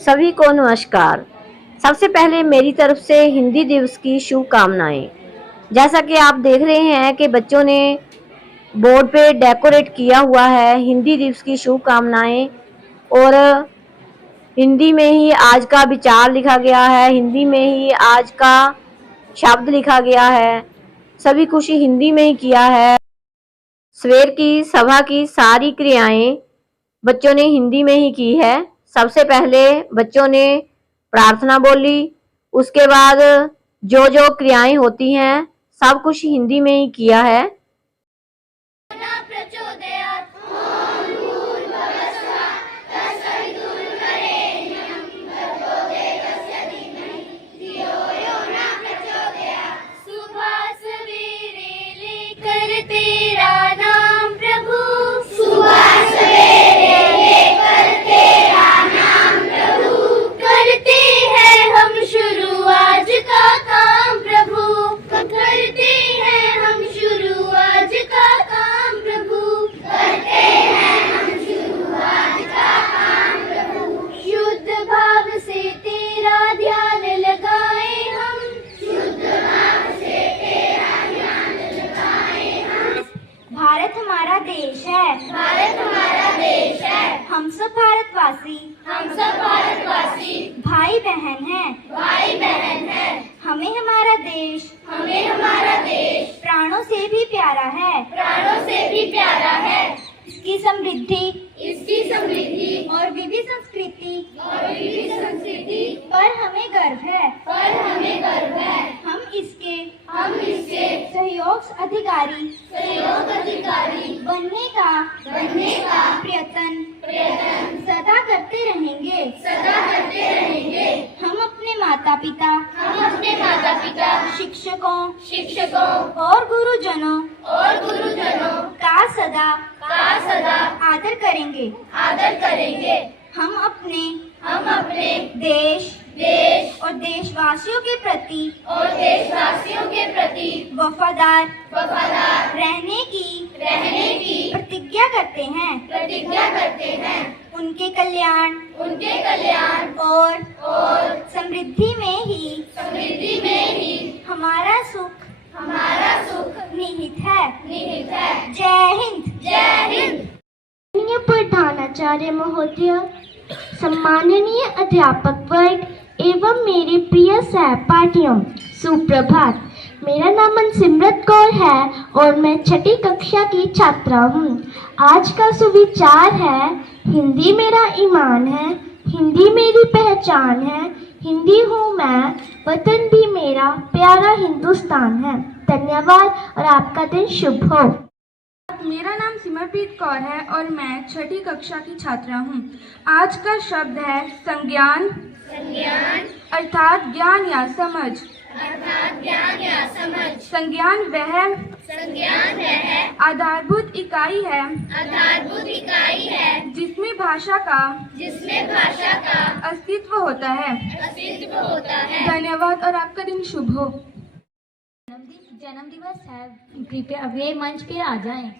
सभी को नमस्कार। सबसे पहले मेरी तरफ से हिंदी दिवस की शुभकामनाएं। जैसा कि आप देख रहे हैं कि बच्चों ने बोर्ड पे डेकोरेट किया हुआ है हिंदी दिवस की शुभकामनाएं, और हिंदी में ही आज का विचार लिखा गया है, हिंदी में ही आज का शब्द लिखा गया है। सभी कुछ हिंदी में ही किया है। सवेर की सभा की सारी क्रियाएं बच्चों ने हिंदी में ही की है। सबसे पहले बच्चों ने प्रार्थना बोली, उसके बाद जो जो क्रियाएं होती हैं सब कुछ हिंदी में ही किया है। भारत हमारा देश है। भारत हमारा देश है। हम सब भारतवासी भाई बहन हैं। हमें हमारा देश प्राणों से भी प्यारा है। इसकी समृद्धि और विविध संस्कृति पर हमें गर्व है। हम इसके सहयोग अधिकारी बनने का प्रयत्न सदा करते रहेंगे। हम अपने माता पिता शिक्षकों और गुरुजनों का सदा आदर करेंगे। हम अपने देश और देशवासियों के प्रति वफादार रहने की प्रतिज्ञा करते हैं। उनके कल्याण और समृद्धि में ही हमारा सुख निहित है। जय हिंद। माननीय प्रधानाचार्य महोदय, सम्माननीय अध्यापक वर्ग एवं मेरे प्रिय सहपाठियों, सुप्रभात। मेरा नाम सिमरत कौर है और मैं छठी कक्षा की छात्रा हूँ। आज का सुविचार है, हिंदी मेरा ईमान है, हिंदी मेरी पहचान है, हिंदी हूँ मैं, वतन भी मेरा प्यारा हिंदुस्तान है। धन्यवाद और आपका दिन शुभ हो। मेरा नाम सिमरप्रीत कौर है और मैं छठी कक्षा की छात्रा हूँ। आज का शब्द है संज्ञान अर्थात ज्ञान या समझ। संज्ञान वह आधारभूत इकाई है जिसमें भाषा का अस्तित्व होता है। धन्यवाद और आपका दिन शुभ हो। जन्म दिवस है, कृपया वे मंच पे आ जाएं।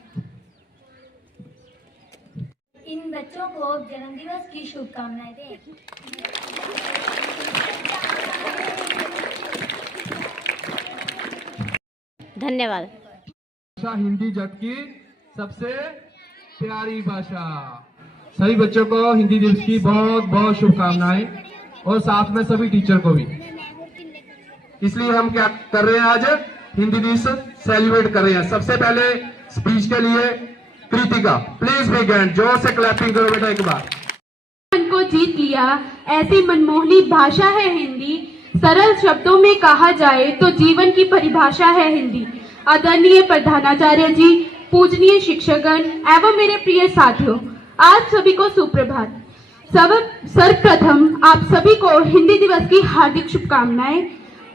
इन बच्चों को जन्मदिवस की शुभकामनाएं दें। धन्यवाद। भाषा हिंदी जग की सबसे प्यारी भाषा। सभी बच्चों को हिंदी दिवस की बहुत बहुत शुभकामनाएं और साथ में सभी टीचर को भी। इसलिए हम क्या कर रहे हैं, आज हिंदी दिवस सेलिब्रेट कर रहे हैं। सबसे पहले स्पीच के लिए कृतिका, प्लीज बिगिन। जोर से क्लैपिंग करो बेटा एक बार। मन को जीत लिया, ऐसी मनमोहनी भाषा है हिंदी। सरल शब्दों में कहा जाए तो जीवन की परिभाषा है हिंदी। आदरणीय प्रधानाचार्य जी, पूजनीय शिक्षकगण एवं मेरे प्रिय साथियों, आज सभी को सुप्रभात। सर्वप्रथम आप सभी को हिंदी दिवस की हार्दिक शुभकामनाएं।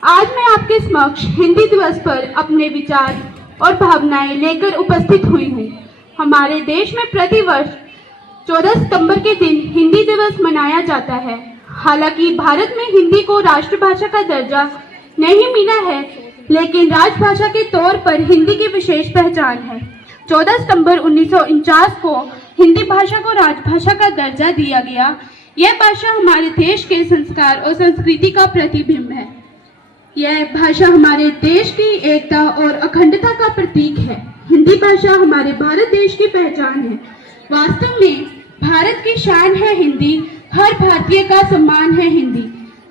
आज मैं आपके समक्ष हिंदी दिवस पर अपने विचार और भावनाएं लेकर उपस्थित हुई हूँ। हमारे देश में प्रतिवर्ष 14 सितंबर के दिन हिंदी दिवस मनाया जाता है। हालांकि भारत में हिंदी को राष्ट्रभाषा का दर्जा नहीं मिला है, लेकिन राजभाषा के तौर पर हिंदी की विशेष पहचान है। 14 सितंबर 1949 को हिंदी भाषा को राजभाषा का दर्जा दिया गया। यह भाषा हमारे देश के संस्कार और संस्कृति का प्रतिबिंब है। यह भाषा हमारे देश की एकता और अखंडता का प्रतीक है। हिंदी भाषा हमारे भारत देश की पहचान है। वास्तव में भारत की शान है हिंदी, हर भारतीय का सम्मान है हिंदी।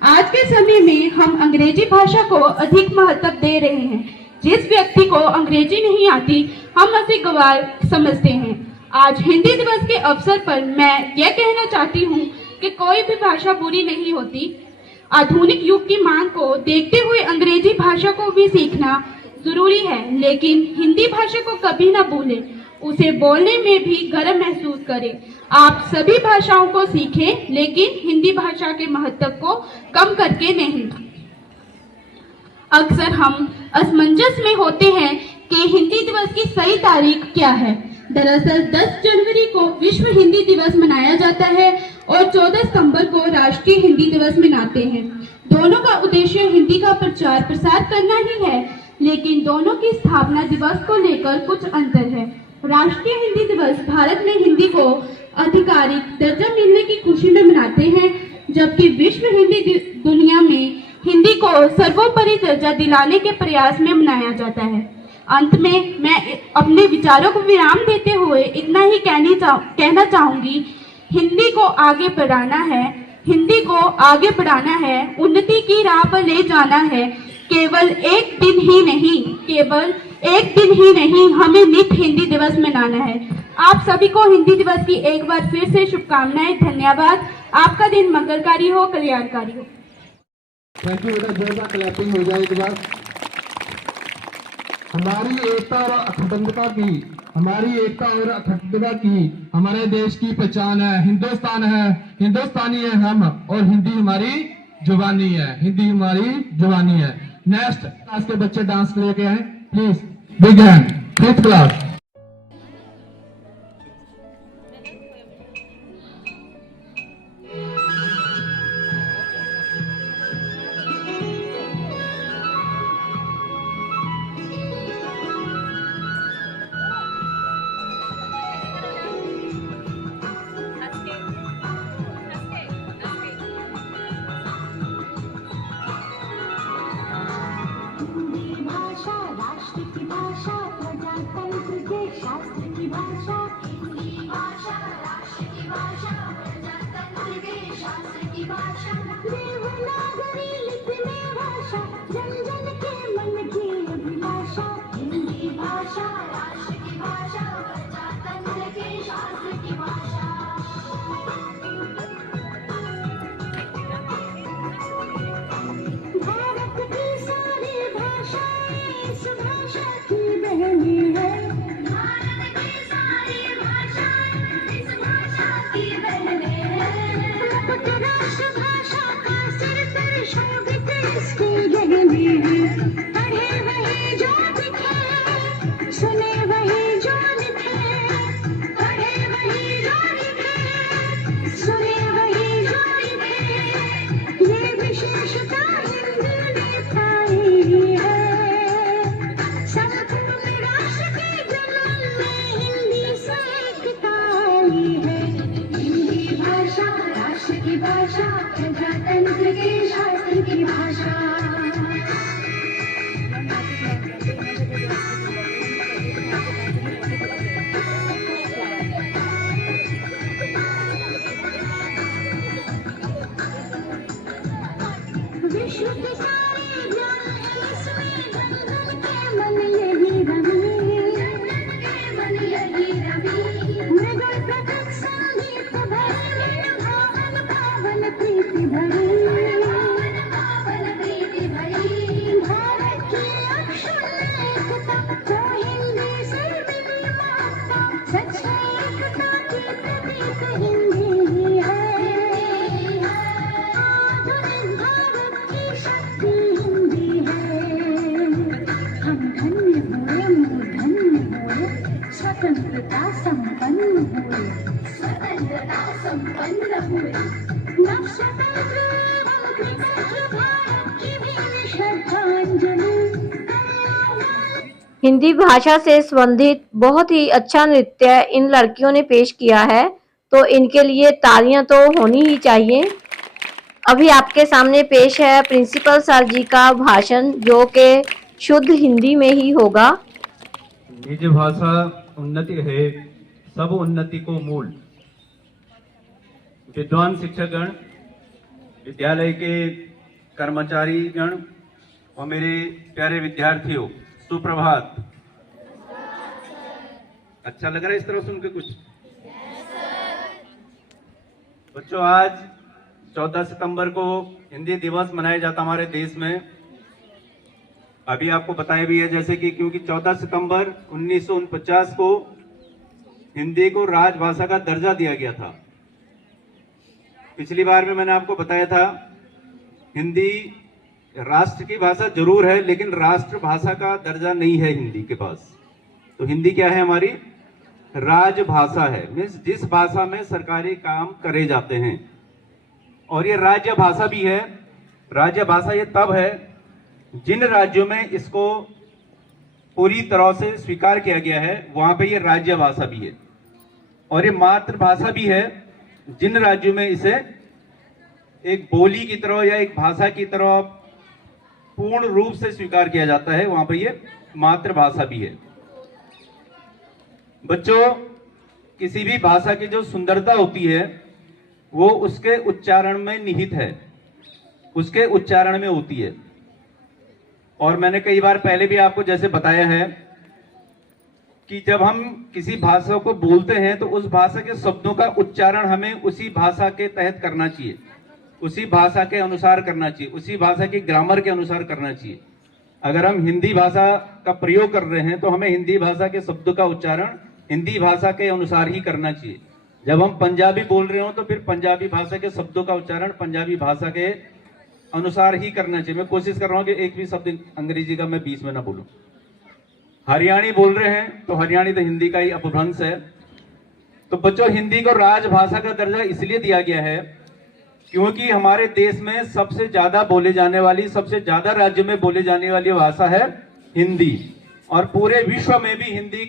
आज के समय में हम अंग्रेजी भाषा को अधिक महत्व दे रहे हैं। जिस व्यक्ति को अंग्रेजी नहीं आती, हम उसे गंवार समझते हैं। आज हिंदी दिवस के अवसर पर मैं यह कहना चाहती हूँ कि कोई भी भाषा बुरी नहीं होती। आधुनिक युग की मांग को देखते हुए अंग्रेजी भाषा को भी सीखना जरूरी है, लेकिन हिंदी भाषा को कभी ना भूलें, उसे बोलने में भी गर्व महसूस करें। आप सभी भाषाओं को सीखें, लेकिन हिंदी भाषा के महत्व को कम करके नहीं। अक्सर हम असमंजस में होते हैं कि हिंदी दिवस की सही तारीख क्या है। दरअसल 10 जनवरी को विश्व हिंदी दिवस मनाया जाता है और 14 सितंबर को राष्ट्रीय हिंदी दिवस मनाते हैं। दोनों का उद्देश्य हिंदी का प्रचार प्रसार करना ही है, लेकिन दोनों की स्थापना दिवस को लेकर कुछ अंतर है। राष्ट्रीय हिंदी दिवस भारत में हिंदी को आधिकारिक दर्जा मिलने की खुशी में मनाते हैं, जबकि विश्व हिंदी दुनिया में हिंदी को सर्वोपरि दर्जा दिलाने के प्रयास में मनाया जाता है। अंत में मैं अपने विचारों को विराम देते हुए इतना ही कहना चाहूंगी, हिंदी को आगे बढ़ाना है, हिंदी को आगे बढ़ाना है, उन्नति की राह पर ले जाना है। केवल एक दिन ही नहीं, हमें नित्य हिंदी दिवस मनाना है। आप सभी को हिंदी दिवस की एक बार फिर से शुभकामनाएं। धन्यवाद। आपका दिन मंगलकारी हो, कल्याणकारी हो। थैंक यू बेटा, जोरदार क्लैपिंग हो जाए एक बार। हमारी एकता और अखंडता की हमारे देश की पहचान है। हिंदुस्तान है, हिंदुस्तानी है हम, और हिंदी हमारी जुबानी है। नेक्स्ट क्लास के बच्चे डांस लेके आए please. Big hand, 5th class. भाषा राष्ट्र की भाषा, प्रजातंत्र के शास्त्र की भाषा। हिंदी भाषा राष्ट्र की भाषा, प्रजातंत्र के शास्त्र की भाषा। देवनागरी लिखने भाषा, जन जन के मन की अभिलाषा। हिंदी भाषा राष्ट्र की भाषा, प्रजातंत्र के शास्त्र की भाषा। भारत की सारी भाषाएं इस भाषा की बहनी है। भारत की सारी भाषाएं इस भाषा की बहनी है। लपट राष्ट्रभाषा का सिर पर शोभित इसकी गहनी है। पढ़े वही जो लिखे, सुने वही जो लिखे। पढ़े वही जो लिखे, सुने वही जो लिखे। ये विशेषता हिंदी ने पाई है। संपूर्ण राष्ट्र के जन्म में हिंदी से एकता आई है। हिंदी भाषा राष्ट्र की भाषा, प्रजातंत्र के शास्त्र की भाषा। विश्व के सारे ज्ञान इसमें, जन जन के मन यही रवि। मृदुल प्रकृत संगीत भरी, भावन पावन प्रीति भरी। भारत की अक्षुण्ण एकता को हिंदी से मिली माता। सच्चाई एकता की प्रतीक हिंदी ही है। आधुनिक भारत की शक्ति हिंदी है। हम धन्य हुए, धन्य हुए, स्वतंत्रता संपन्न हुए। नव स्वतंत्र एवं कृतज्ञ भारत की भी श्रद्धांजलि। हिंदी भाषा से संबंधित बहुत ही अच्छा नृत्य इन लड़कियों ने पेश किया है। तो इनके लिए तालियां तो होनी ही चाहिए। अभी आपके सामने पेश है प्रिंसिपल सर जी का भाषण, जो कि शुद्ध हिंदी में ही होगा। निज भाषा उन्नति है, सब उन्नति को मूल। विद्वान शिक्षकगण, विद्यालय के कर्मचारी गण और मेरे प्यारे विद्यार्थियों, सुप्रभात। अच्छा लग रहा है इस तरह सुन के कुछ? बच्चों, आज 14 सितंबर को हिंदी दिवस मनाया जाता हमारे देश में। अभी आपको बताया भी है जैसे कि क्योंकि 14 सितंबर 1949 को हिंदी को राजभाषा का दर्जा दिया गया था। पिछली बार में मैंने आपको बताया था हिंदी राष्ट्र की भाषा जरूर है, लेकिन राष्ट्रभाषा का दर्जा नहीं है हिंदी के पास। तो हिंदी क्या है? हमारी राजभाषा है, मीन्स जिस भाषा में सरकारी काम करे जाते हैं। और ये राज्य भाषा भी है। राज्य भाषा ये तब है जिन राज्यों में इसको पूरी तरह से स्वीकार किया गया है, वहां पे ये राज्य भाषा भी है। और ये मातृभाषा भी है जिन राज्यों में इसे एक बोली की तरह या एक भाषा की तरह पूर्ण रूप से स्वीकार किया जाता है, वहां पर ये मातृभाषा भी है। बच्चों, किसी भी भाषा की जो सुंदरता होती है वो उसके उच्चारण में निहित है, उसके उच्चारण में होती है। और मैंने कई बार पहले भी आपको जैसे बताया है कि जब हम किसी भाषा को बोलते हैं तो उस भाषा के शब्दों का उच्चारण हमें उसी भाषा के तहत करना चाहिए, उसी भाषा के अनुसार करना चाहिए, उसी भाषा की ग्रामर के अनुसार करना चाहिए। अगर हम हिंदी भाषा का प्रयोग कर रहे हैं तो हमें हिंदी भाषा के शब्दों का उच्चारण हिंदी भाषा के अनुसार ही करना चाहिए। जब हम पंजाबी बोल रहे हो तो फिर पंजाबी भाषा के शब्दों का उच्चारण पंजाबी भाषा के अनुसार ही करना चाहिए। मैं कोशिश कर रहा हूं कि एक भी शब्द अंग्रेजी का मैं बीच में ना बोलूं। हरियाणी बोल रहे हैं तो हरियाणी तो हिंदी का ही अपभ्रंश है। तो बच्चों, हिंदी को राजभाषा का दर्जा इसलिए दिया गया है क्योंकि हमारे देश में सबसे ज्यादा बोले जाने वाली, सबसे ज्यादा राज्य में बोले जाने वाली भाषा है हिंदी। और पूरे विश्व में भी हिंदी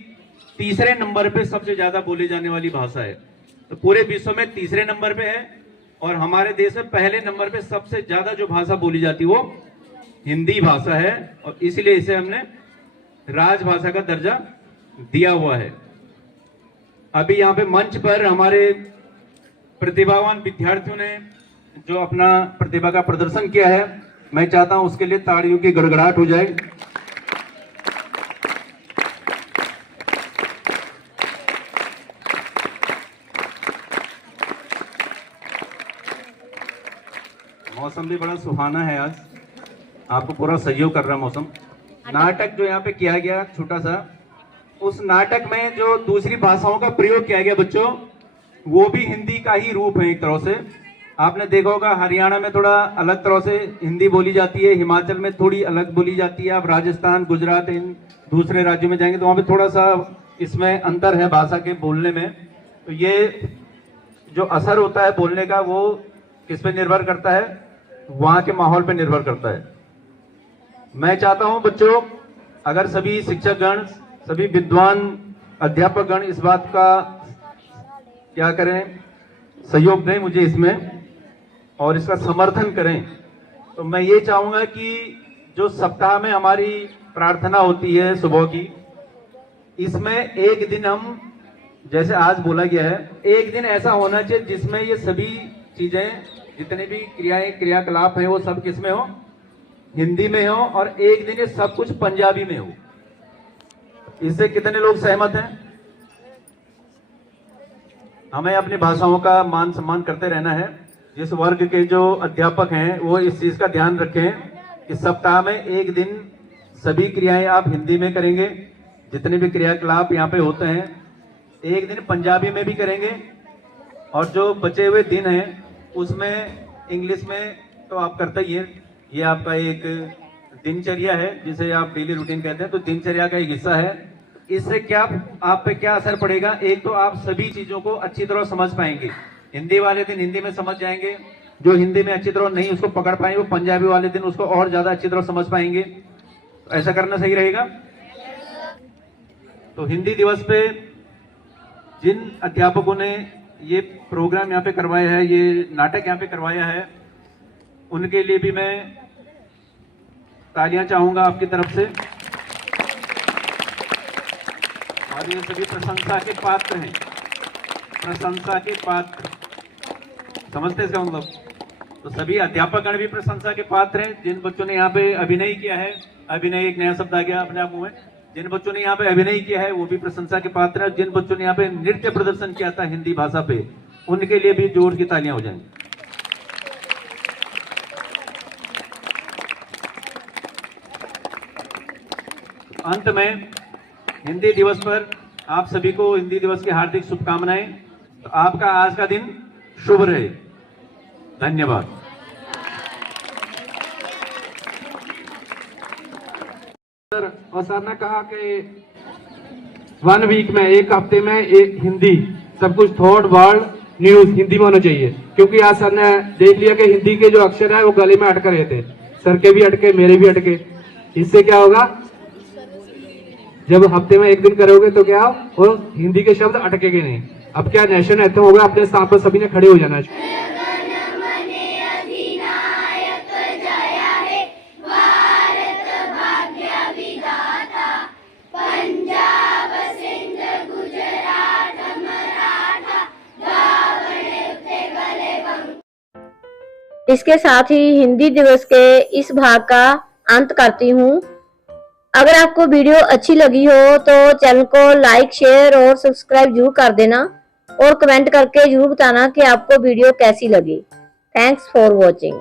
तीसरे नंबर पे सबसे ज्यादा बोली जाने वाली भाषा है। तो पूरे विश्व में तीसरे नंबर पे है और हमारे देश में पहले नंबर पे सबसे ज्यादा जो भाषा बोली जाती है वो हिंदी भाषा है। और इसलिए इसे हमने राजभाषा का दर्जा दिया हुआ है। अभी यहाँ पे मंच पर हमारे प्रतिभावान विद्यार्थियों ने जो अपना प्रतिभा का प्रदर्शन किया है, मैं चाहता हूं उसके लिए तालियों की गड़गड़ाहट हो जाए। मौसम भी बड़ा सुहाना है आज, आपको पूरा सहयोग कर रहा है मौसम। नाटक जो यहाँ पे किया गया छोटा सा, उस नाटक में जो दूसरी भाषाओं का प्रयोग किया गया बच्चों, वो भी हिंदी का ही रूप है एक तरह से। आपने देखा होगा हरियाणा में थोड़ा अलग तरह से हिंदी बोली जाती है, हिमाचल में थोड़ी अलग बोली जाती है। आप राजस्थान, गुजरात, इन दूसरे राज्यों में जाएंगे तो वहां पे थोड़ा सा इसमें अंतर है भाषा के बोलने में। तो ये जो असर होता है बोलने का वो किस पे निर्भर करता है? वहां के माहौल पे निर्भर करता है। मैं चाहता हूं बच्चों, अगर सभी शिक्षकगण, सभी विद्वान अध्यापकगण इस बात का क्या करें, सहयोग दें मुझे इसमें और इसका समर्थन करें, तो मैं ये चाहूंगा कि जो सप्ताह में हमारी प्रार्थना होती है सुबह की, इसमें एक दिन हम, जैसे आज बोला गया है, एक दिन ऐसा होना चाहिए जिसमें ये सभी चीजें, जितने भी क्रियाएं, क्रियाकलाप है, वो सब किस में हो? हिंदी में हो। और एक दिन ये सब कुछ पंजाबी में हो। इससे कितने लोग सहमत हैं? हमें अपनी भाषाओं का मान सम्मान करते रहना है। जिस वर्ग के जो अध्यापक हैं वो इस चीज का ध्यान रखें कि सप्ताह में एक दिन सभी क्रियाएं आप हिंदी में करेंगे, जितने भी क्रियाकलाप यहाँ पे होते हैं एक दिन पंजाबी में भी करेंगे, और जो बचे हुए दिन हैं उसमें इंग्लिश में तो आप करते ही है। ये आपका एक दिनचर्या है जिसे आप डेली रूटीन कहते हैं, तो दिनचर्या का एक हिस्सा है। इससे क्या आप पे क्या असर पड़ेगा? एक तो आप सभी चीजों को अच्छी तरह समझ पाएंगे। हिंदी वाले दिन हिंदी में समझ जाएंगे, जो हिंदी में अच्छी तरह नहीं उसको पकड़ पाएंगे वो पंजाबी वाले दिन उसको और ज्यादा अच्छी तरह समझ पाएंगे। तो ऐसा करना सही रहेगा। तो हिंदी दिवस पे जिन अध्यापकों ने ये प्रोग्राम यहाँ पे करवाया है, ये नाटक यहाँ पे करवाया है, उनके लिए भी मैं तालियां चाहूंगा आपकी तरफ से। और ये सभी प्रशंसा के पात्र हैं, प्रशंसा के पात्र, समझते इसका मतलब? तो सभी अध्यापकगण भी प्रशंसा के पात्र हैं। जिन बच्चों ने यहाँ पे अभिनय किया है, अभिनय एक नया शब्द आ गया अपने आप में, जिन बच्चों ने यहाँ पे अभिनय किया है वो भी प्रशंसा के पात्र हैं। जिन बच्चों ने यहाँ पे नृत्य प्रदर्शन किया था हिंदी भाषा पे, उनके लिए भी जोर की तालियां हो जाएंगी। अंत में हिंदी दिवस पर आप सभी को हिंदी दिवस की हार्दिक शुभकामनाएं। तो आपका आज का दिन शुभ रहे। धन्यवाद। और सर ने कहा कि 1 वीक में, एक हफ्ते में एक हिंदी सब कुछ थॉट वर्ड न्यूज हिंदी में होना चाहिए, क्योंकि आज सर ने देख लिया कि हिंदी के जो अक्षर है वो गले में अटके रहे थे, सर के भी अटके, मेरे भी अटके। इससे क्या होगा, जब हफ्ते में एक दिन करोगे तो क्या वो हिंदी के शब्द अटकेंगे नहीं। अब क्या नेशन एंथम होगा, अपने स्थान पर सभी ने खड़े हो जाना चाहिए। इसके साथ ही हिंदी दिवस के इस भाग का अंत करती हूँ। अगर आपको वीडियो अच्छी लगी हो तो चैनल को लाइक, शेयर और सब्सक्राइब जरूर कर देना और कमेंट करके जरूर बताना कि आपको वीडियो कैसी लगी। Thanks for watching.